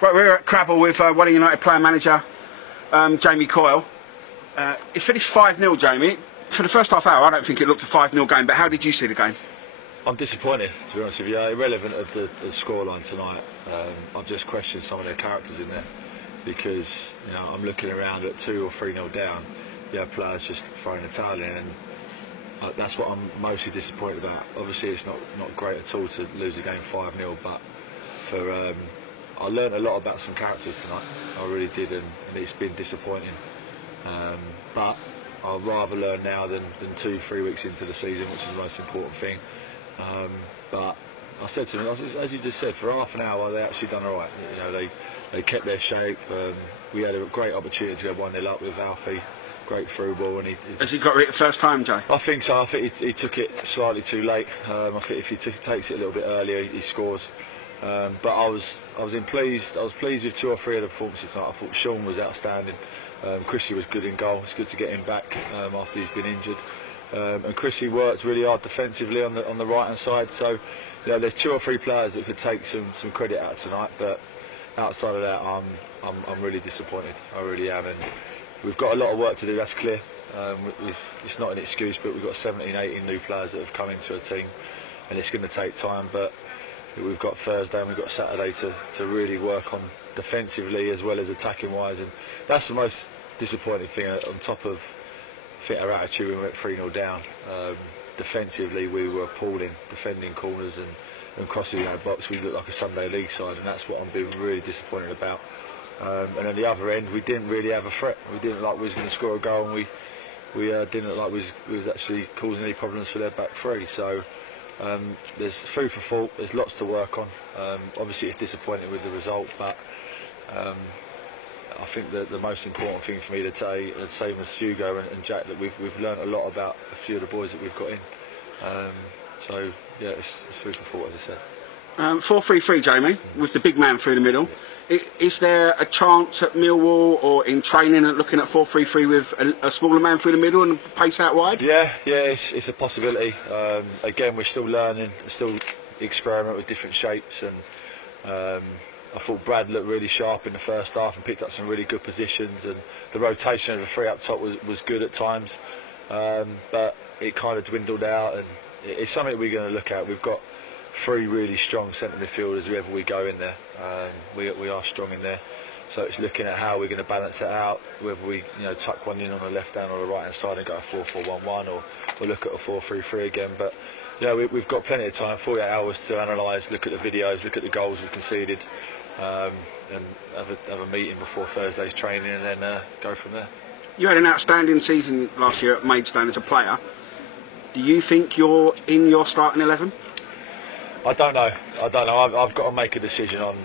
Right, we're at Crabble with Welling United player manager Jamie Coyle. It's finished 5-0, Jamie. For the first half hour, I don't think it looked a 5-0 game, but how did you see the game? I'm disappointed, to be honest with you. Irrelevant of the scoreline tonight, I've just questioned some of their characters in there because I'm looking around at 2 or 3-0 down. Players just throwing the towel in, and that's what I'm mostly disappointed about. Obviously, it's not great at all to lose a game 5-0, but I learned a lot about some characters tonight. I really did, and it's been disappointing. But I'd rather learn now than 2-3 weeks into the season, which is the most important thing. But I said to them, as you just said, for half an hour they actually done all right. They kept their shape. We had a great opportunity to go 1-0 up with Alfie. Great through ball, and has he got it the first time, Jay? I think so. I think he took it slightly too late. I think if he takes it a little bit earlier, he scores. But I was pleased with 2 or 3 of the performances tonight. I thought Sean was outstanding. Chrissy was good in goal. It's good to get him back after he's been injured. And Chrissy worked really hard defensively on the right hand side. So there's 2 or 3 players that could take some credit out tonight. But outside of that, I'm really disappointed. I really am. And we've got a lot of work to do. That's clear. It's not an excuse, but we've got 17, 18 new players that have come into a team, and it's going to take time. But we've got Thursday and we've got Saturday to really work on defensively as well as attacking wise, and that's the most disappointing thing. On top of our attitude when we went 3-0 down, defensively we were appalling, defending corners and crossing our box. We looked like a Sunday League side, and that's what I'm being really disappointed about. And on the other end, we didn't really have a threat. We didn't look like we was going to score a goal, and we didn't look like we was actually causing any problems for their back three. So there's food for thought. There's lots to work on. Obviously, it's disappointing with the result, but I think that the most important thing for me to say, same as Hugo and Jack, that we've learnt a lot about a few of the boys that we've got in. So yeah, it's food for thought, as I said. 4-3-3, Jamie, with the big man through the middle. Is there a chance at Millwall or in training at looking at 4-3-3 with a smaller man through the middle and pace out wide? Yeah, it's a possibility. Again, we're still learning, still experiment with different shapes, and I thought Brad looked really sharp in the first half and picked up some really good positions, and the rotation of the 3 up top was good at times, but it kind of dwindled out, and it's something we're going to look at. We've got 3 really strong centre midfielders wherever we go in there. We are strong in there, so it's looking at how we're going to balance it out, whether we tuck one in on the left hand or the right hand side and go a 4-4-1-1, or look at a 4-3-3 again. But we've got plenty of time, 48 hours to analyse, look at the videos, look at the goals we've conceded, and have a meeting before Thursday's training, and then go from there. You had an outstanding season last year at Maidstone as a player. Do you think you're in your starting 11? I don't know. I've got to make a decision on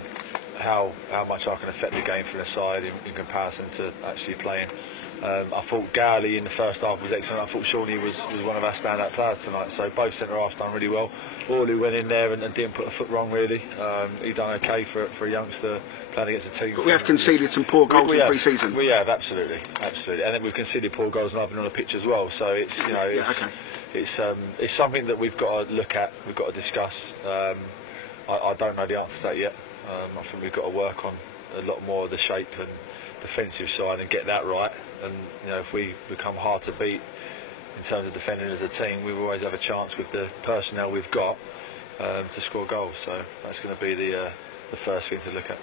how much I can affect the game from the side in comparison to actually playing. I thought Gowley in the first half was excellent. I thought Shawnee was one of our standout players tonight. So both centre halves done really well. Orley went in there and didn't put a foot wrong really. He done okay for a youngster playing against a team. But we have conceded some poor goals in pre-season. We have, absolutely, and then we've conceded poor goals and I've been on the pitch as well. So it's it's something that we've got to look at. We've got to discuss. I don't know the answer to that yet. I think we've got to work on a lot more of the shape and defensive side and get that right. And if we become hard to beat in terms of defending as a team, we will always have a chance with the personnel we've got to score goals. So that's going to be the first thing to look at.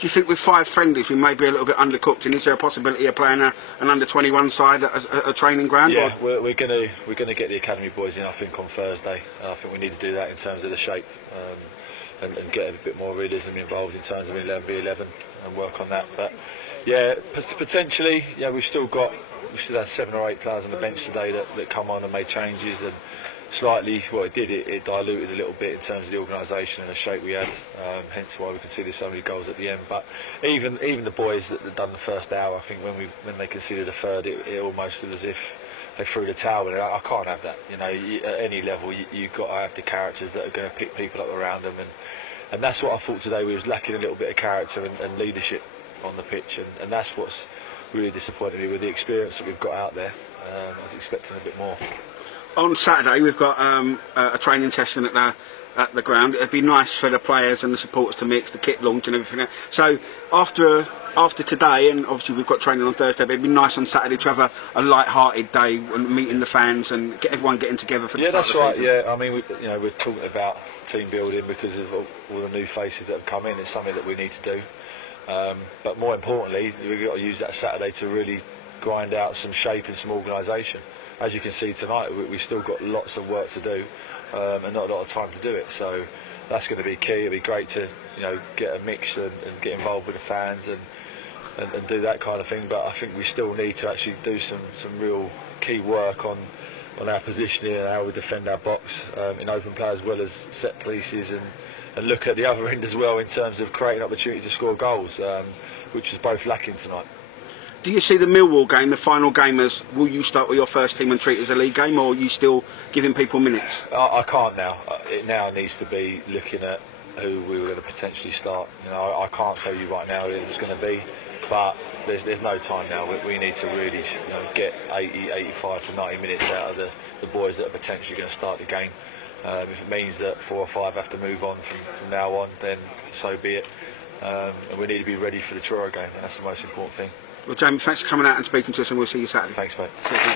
Do you think with 5 friendlies we may be a little bit undercooked, and is there a possibility of playing an under-21 side at a training ground? Yeah, we're going to get the academy boys in, I think, on Thursday. I think we need to do that in terms of the shape, and get a bit more realism involved in terms of 11v11 and work on that. But yeah, potentially, we've still had 7 or 8 players on the bench today that come on and made changes, and slightly it diluted a little bit in terms of the organisation and the shape we had, hence why we conceded so many goals at the end. But even the boys that done the first hour, I think when they conceded the third, it almost was as if they threw the towel in. I can't have that. At any level you've got to have the characters that are going to pick people up around them, and that's what I thought today. We was lacking a little bit of character and leadership on the pitch, and that's what's really disappointed me with the experience that we've got out there. I was expecting a bit more. On Saturday we've got a training session at at the ground. It'd be nice for the players and the supporters to mix, the kit launch and everything else. So after today, and obviously we've got training on Thursday, but it'd be nice on Saturday to have a light-hearted day and meeting the fans and get everyone getting together for the start of the season. Yeah, I mean, we're talking about team building because of all the new faces that have come in. It's something that we need to do. But more importantly, we've got to use that Saturday to really grind out some shape and some organisation. As you can see tonight, we've still got lots of work to do and not a lot of time to do it. So that's going to be key. It'll be great to get a mix and get involved with the fans and do that kind of thing. But I think we still need to actually do some real key work on our positioning and how we defend our box in open play as well as set pieces and look at the other end as well in terms of creating opportunities to score goals, which was both lacking tonight. Do you see the Millwall game, the final game, as will you start with your first team and treat it as a league game, or are you still giving people minutes? I can't now. It now needs to be looking at who we were going to potentially start. I can't tell you right now who it's going to be, but there's no time now. We need to really get 80, 85 to 90 minutes out of the boys that are potentially going to start the game. If it means that 4 or 5 have to move on from now on, then so be it. And we need to be ready for the Truro game, and that's the most important thing. Well, Jamie, thanks for coming out and speaking to us, and we'll see you Saturday. Thanks, mate.